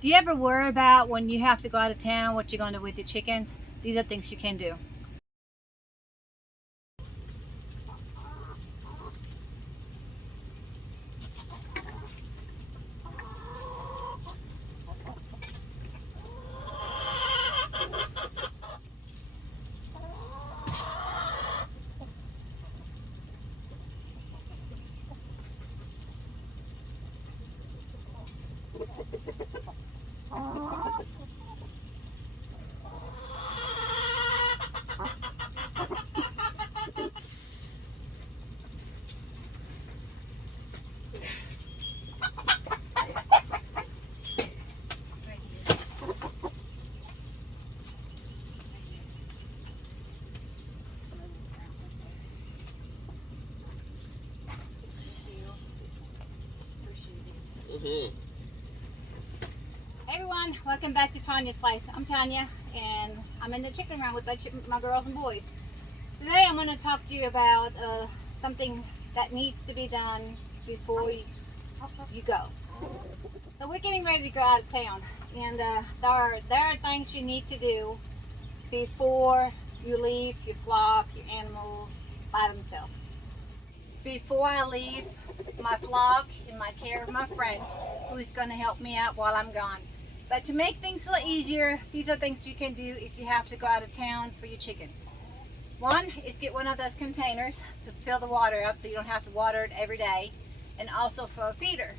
Do you ever worry about when you have to go out of town what you're going to do with your chickens? These are things you can do. Hey everyone, welcome back to Tanya's place. I'm Tanya and I'm in the chicken run with my girls and boys. Today I'm going to talk to you about something that needs to be done before you go. So we're getting ready to go out of town, and there are things you need to do before you leave your flock, your animals by themselves. Before I leave my flock in my care of my friend who's going to help me out while I'm gone. But to make things a little easier, these are things you can do if you have to go out of town for your chickens. One is get one of those containers to fill the water up so you don't have to water it every day, and also for a feeder.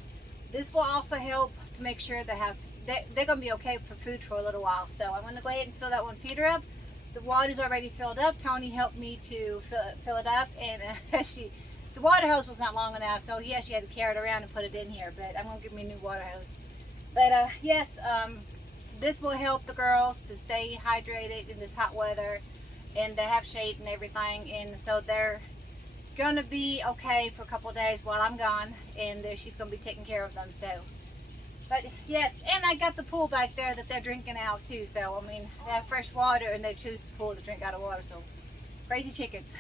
This will also help to make sure they're going to be okay for food for a little while. So I'm going to go ahead and fill that one feeder up. The water's already filled up. Tony helped me to fill it up, and the water hose was not long enough, so he actually had to carry it around and put it in here, but I'm going to give me a new water hose. But yes, this will help the girls to stay hydrated in this hot weather, and they have shade and everything, and so they're going to be okay for a couple of days while I'm gone, and she's going to be taking care of them. So, but yes, and I got the pool back there that they're drinking out too, so I mean, they have fresh water and they choose the pool to drink out of water, so crazy chickens.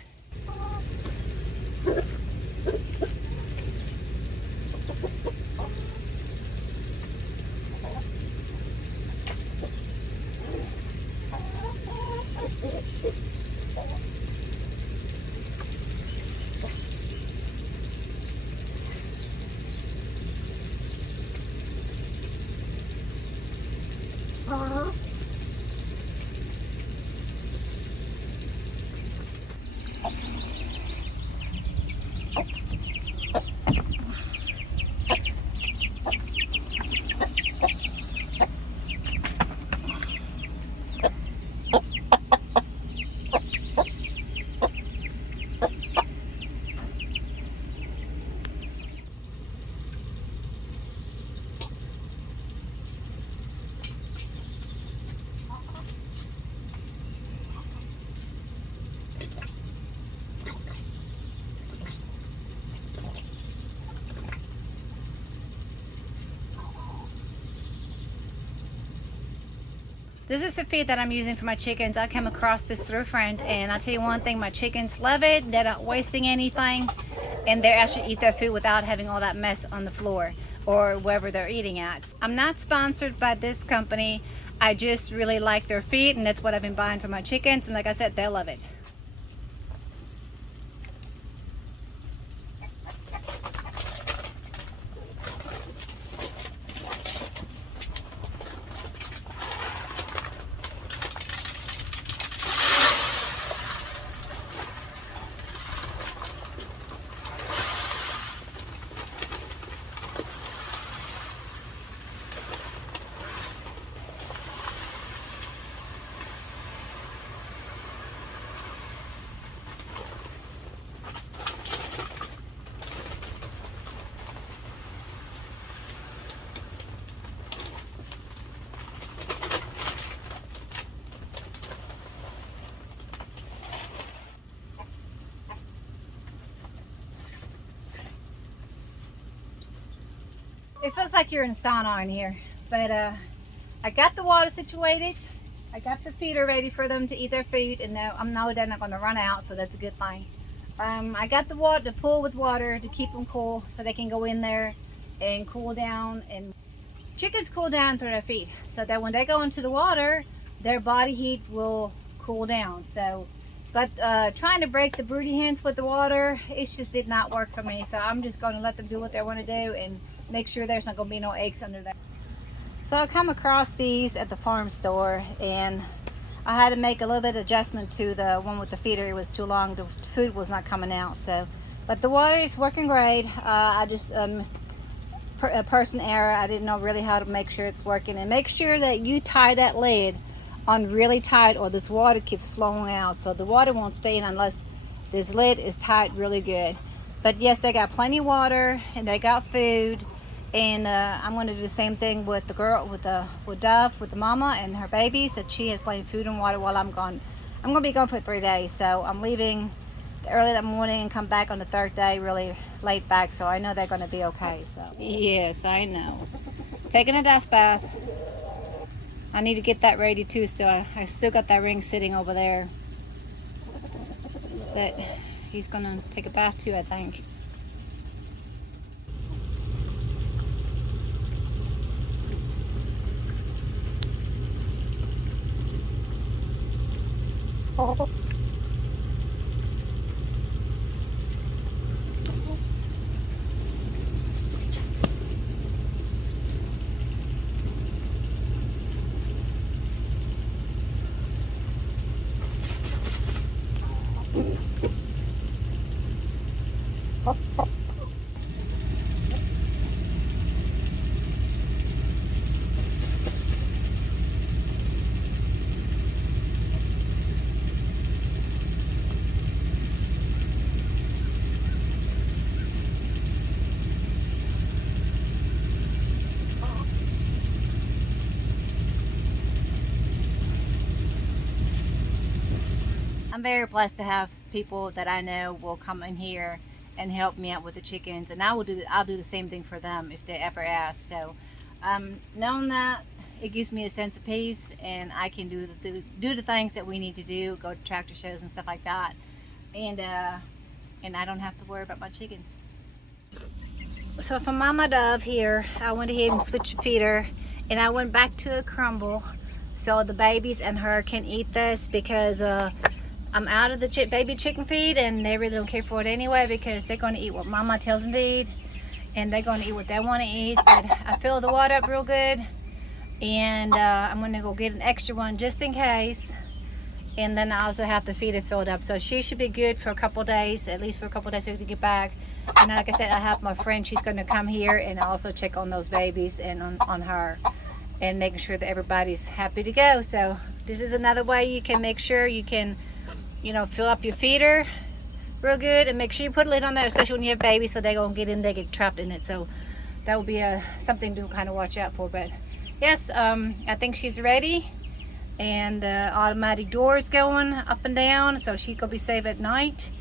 This is the feed that I'm using for my chickens. I came across this through a friend, and I tell you one thing, my chickens love it. They're not wasting anything, and they actually eat their food without having all that mess on the floor or wherever they're eating at. I'm not sponsored by this company. I just really like their feed, and that's what I've been buying for my chickens, and like I said, they love it. It feels like you're in sauna in here, but I got the water situated. I got the feeder ready for them to eat their food, and now I know they're not going to run out, so that's a good thing. I got the pool with water to keep them cool so they can go in there and cool down and chickens cool down through their feet, so that when they go into the water, their body heat will cool down. So, but trying to break the broody hens with the water, it just did not work for me. So I'm just going to let them do what they want to do and make sure there's not going to be no eggs under there. So I come across these at the farm store, and I had to make a little bit of adjustment to the one with the feeder. It was too long, the food was not coming out. So, but the water is working great. I just a person error. I didn't know really how to make sure it's working, and make sure that you tie that lid on really tight, or this water keeps flowing out. So the water won't stay in unless this lid is tied really good. But yes, they got plenty of water and they got food. And I'm going to do the same thing with the girl, with Dove, with the mama and her babies, that she has plenty of food and water while I'm gone. I'm going to be gone for 3 days, so I'm leaving early that morning and come back on the third day really late back, so I know they're going to be okay. So yes, I know. Taking a dust bath. I need to get that ready too, so I still got that ring sitting over there. But he's going to take a bath too, I think. Oh. I'm very blessed to have people that I know will come in here and help me out with the chickens, and I'll do the same thing for them if they ever ask. So knowing that, it gives me a sense of peace, and I can do the things that we need to do, go to tractor shows and stuff like that, and I don't have to worry about my chickens. So for Mama Dove here, I went ahead and switched the feeder, and I went back to a crumble so the babies and her can eat this, because I'm out of the baby chicken feed, and they really don't care for it anyway, because they're going to eat what Mama tells them to eat, and they're going to eat what they want to eat. But I fill the water up real good, and I'm going to go get an extra one just in case, and then I also have the feeder filled up. So she should be good for a couple days, at least for a couple days so we can get back. And like I said, I have my friend, she's going to come here and also check on those babies and on her, and making sure that everybody's happy to go. So this is another way you can make sure you can, you know, fill up your feeder real good, and make sure you put a lid on there, especially when you have babies, so they gonna get in, they get trapped in it. So that will be something to kind of watch out for. But yes, I think she's ready, and the automatic doors going up and down, so she could be safe at night.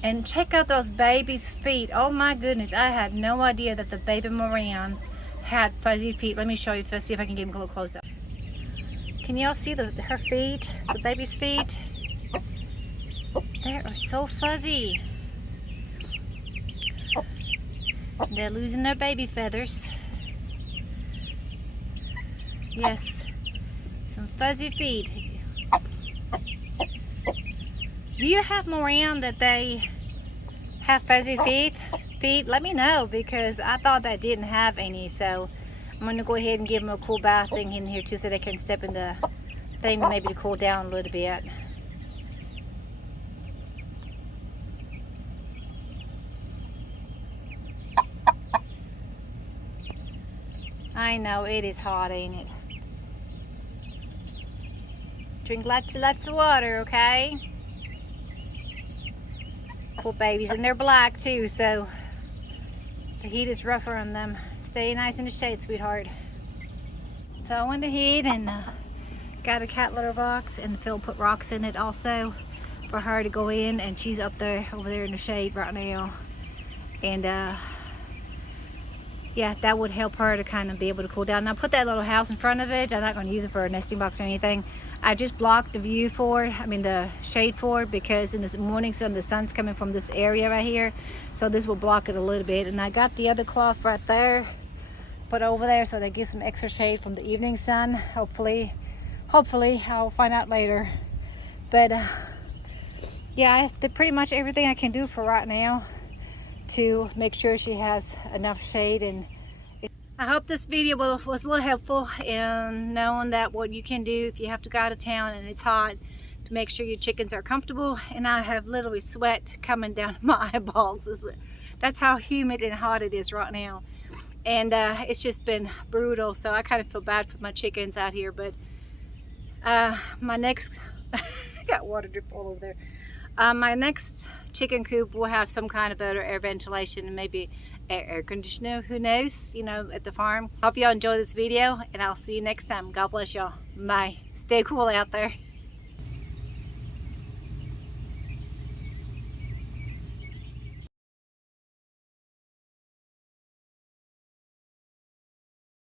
And check out those babies' feet. Oh my goodness, I had no idea that the baby Moran had fuzzy feet. Let me show you, see if I can get them a little close up. Can y'all see her feet, the baby's feet? They are so fuzzy. They're losing their baby feathers. Yes, some fuzzy feet. Do you have Moran that they have fuzzy feet? Let me know, because I thought they didn't have any. So I'm going to go ahead and give them a cool bath thing in here too, so they can step in the thing maybe to cool down a little bit. I know, it is hot, ain't it? Drink lots of water, okay? Poor babies, and they're black too, so the heat is rougher on them. Stay nice in the shade, sweetheart. So I went ahead and got a cat litter box, and Phil put rocks in it also for her to go in, and she's up there, over there in the shade right now. And yeah, that would help her to kind of be able to cool down. And I put that little house in front of it. I'm not going to use it for a nesting box or anything. I just blocked the view for it, the shade for it, because in the morning sun, the sun's coming from this area right here. So this will block it a little bit. And I got the other cloth right there put over there so they get some extra shade from the evening sun. Hopefully I'll find out later. But yeah, I did pretty much everything I can do for right now to make sure she has enough shade. And I hope this video was a little helpful in knowing that what you can do if you have to go out of town and it's hot, to make sure your chickens are comfortable. And I have literally sweat coming down my eyeballs. That's how humid and hot it is right now. And it's just been brutal, so I kind of feel bad for my chickens out here. But my next I got water drip all over there. My next chicken coop will have some kind of better air ventilation and maybe air conditioner, who knows, you know, at the farm. Hope y'all enjoy this video, and I'll see you next time. God bless y'all. Bye. Stay cool out there.